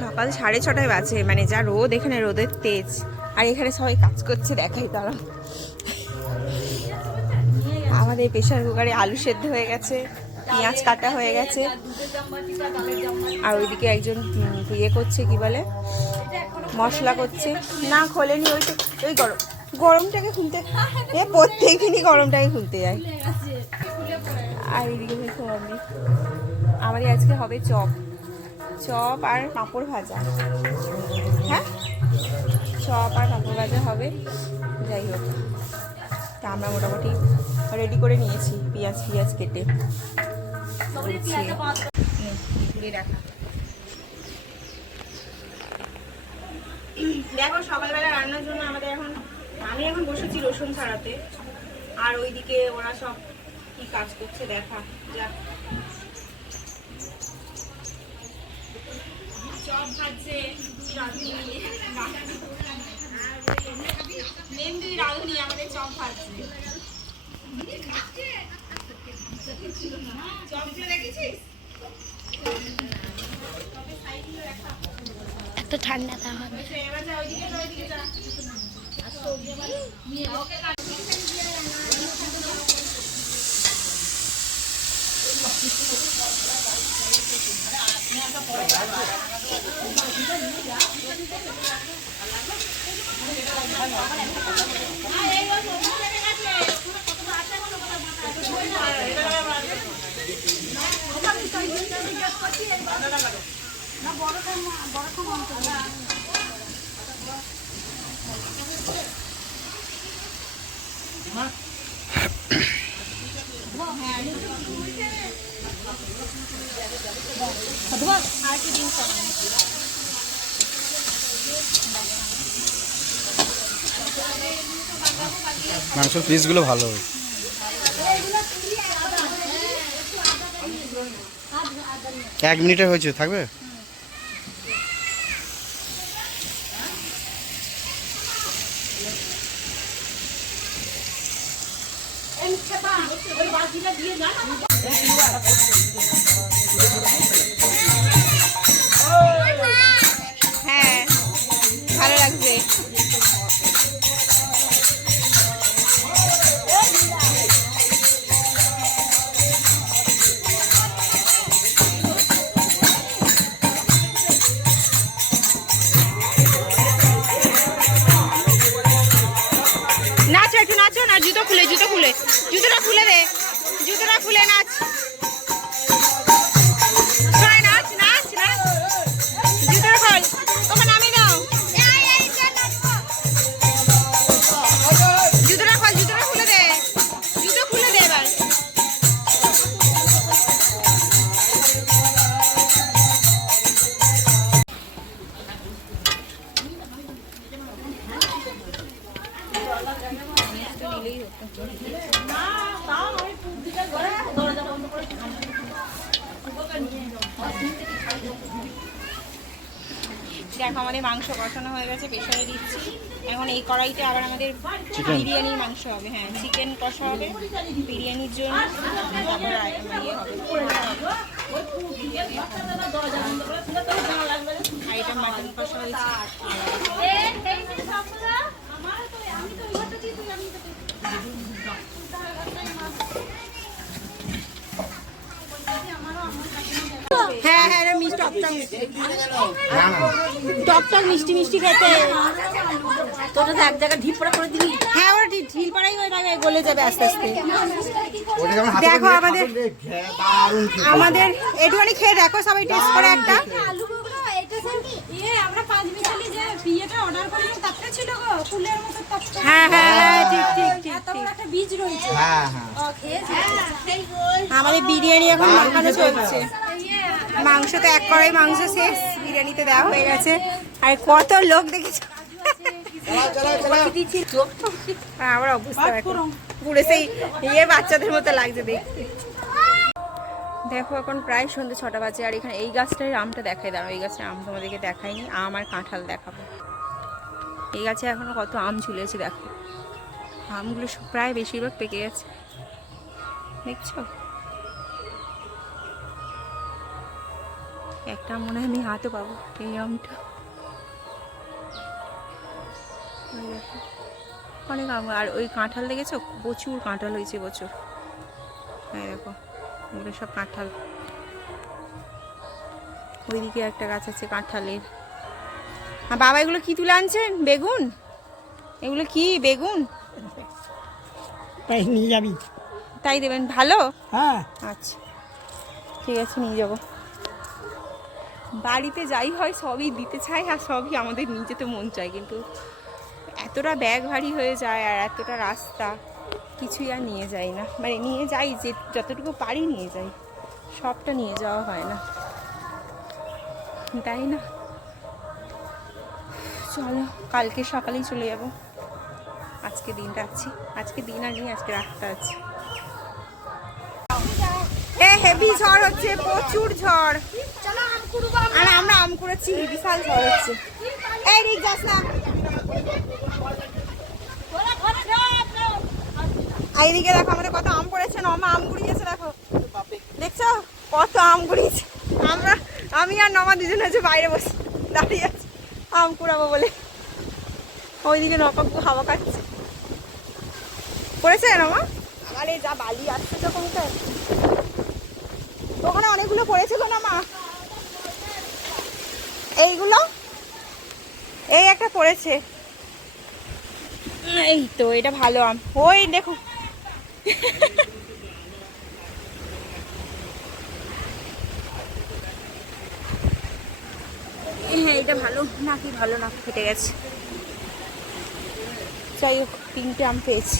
সকাল 6:30 বাজে, মানে যা রোদ, এখানে রোদের তেজ। আর এখানে সবাই কাজ করছে, দেখাই তারা। আমাদের প্রেশার কুকারে আলু সেদ্ধ হয়ে গেছে, পেঁয়াজ কাটা হয়ে গেছে, আর ওইদিকে একজন ইয়ে করছে, কি বলে, মশলা করছে। না খোলেনি, ওই গরমটাকে খুলতে, প্রত্যেক দিনই গরমটাকে খুলতে যায়। আর এইদিকে দেখো আমাদের আজকে হবে চপ আর পাঁপড় ভাজা। হ্যাঁ, চপ আর পাঁপড় ভাজা হবে। যাই হোক, তা আমরা মোটামুটি রেডি করে নিয়েছি, পেঁয়াজ কেটে। দেখো সকালবেলা রান্নার জন্য আমি এখন বসেছি রসুন ছাড়াতে, আর ওইদিকে ওরা সব কি কাজ করছে দেখা যাক। চপ ভাজছে দুই রাঁধুনি, আমাদের চপ ভাজছে। চপগুলো দেখেছিস? এত ঠান্ডা তা হবে। মাংসের পিসগুলো ভালো। 1 মিনিটের হয়েছে, থাকবে। হ্যাঁ, ভালো লাগছে। নাচো, একটু নাচো না, জুতোটা খুলে দে, জুতোটা খুলে নাচ। নাচ, জুতোটা খোল, ওকে নামিয়ে দাও। জুতোটা খুলে দে, জুতো খুলে দে এবার। দেখো আমাদের মাংস কষানো হয়ে গেছে, প্রেশারে দিচ্ছি। এখন এই কড়াইতে আবার আমাদের বিরিয়ানির মাংস হবে। হ্যাঁ, চিকেন কষা হবে বিরিয়ানির জন্য, তারপর ইয়ে হবে, আর এটা মাটন কষা হয়েছে। হ্যাঁ, মিষ্টি টক মিষ্টি খেতে। তোরা তো এক জায়গায় ঢিপ পড়া করে দিবি। হ্যাঁ, ওরা ঢিল পাড়াই গলে যাবে আস্তে আস্তে। দেখো আমাদের একটুখানি খেয়ে দেখো, সবাই টেস্ট করে একটা। হ্যাঁ, ঠিক। আমাদের বিরিয়ানি এখন মাখানো চলছে। মাংস তো 1 কড়াই মাংস শেষ, বিরিয়ানিতে দেওয়া হয়ে গেছে। আর কত লোক দেখেছো, আমার অবস্থা পুরো সেই বাচ্চাদের মতো লাগছে দেখতে। দেখো এখন প্রায় সন্ধ্যে 6টা বাজে, আর এখানে এই গাছটার আমটা দেখাই দাঁড়ো। এই গাছের আম তোমাদেরকে দেখাইনি, আম আর কাঁঠাল দেখাবো। এই গাছে এখনো কত আম ঝুলেছে দেখো, আমগুলো প্রায় বেশিরভাগ পেকে গেছে, দেখছো। একটা মনে হয় আমি হাতে পাবো এই আমটা। ওই দেখো, অনেক আম। আর ওই কাঁঠাল দেখেছো, প্রচুর কাঁঠাল হয়েছে বছর। হ্যাঁ দেখো, এগুলো সব কাঁঠাল। ওইদিকে একটা গাছ আছে কাঁঠালের। আর বাবা এগুলো কি তুলে আনছেন? বেগুন? এগুলো কি বেগুন? তাই নিয়ে যাবি? তাই দেবেন? ভালো? হ্যাঁ। আচ্ছা ঠিক আছে, নিয়ে যাব। বাড়িতে যাই হয় সবই দিতে চাই আর সবই আমাদের নিয়ে যেতে মন চায়, কিন্তু এতটা ব্যাগ ভারী হয়ে যায় আর এতটা রাস্তা, কিছুই আর নিয়ে যাই না। মানে নিয়ে যাই, যে যতটুকু পারি নিয়ে যাই, সবটা নিয়ে যাওয়া হয় না, তাই না? চলো কালকে সকালেই চলে যাব। আজকে দিনটা আছি, আজকে দিন আর নেই, আজকে রাতটা আছে। হেভি ঝড় হচ্ছে, প্রচুর ঝড়। আর আমরা আম করেছি, বিশাল ঝড় হচ্ছে। এই রিক যাস না। এইদিকে দেখো আমাদের কত আম পড়েছে, নমা আম কুড়িয়েছে, দেখো দেখছো কত আম কুড়িয়েছে। আমি আর নমা দুজন হচ্ছে বাইরে বসে দাঁড়িয়ে আছি আম কুড়াবো বলে। ওইদিকে নকাকু হাওয়া কাটছে। পড়েছে নমা? আরে যা বালি আসছে তখন, ওখানে অনেকগুলো পড়েছে গো নমা। এইগুলো, এই একটা পড়েছে, এই তো এটা ভালো আম। ওই দেখো হ্যাঁ এটা ভালো নাকি? ভালো না, ফেটে গেছে। যাই হোক 3টে আম পেয়েছি।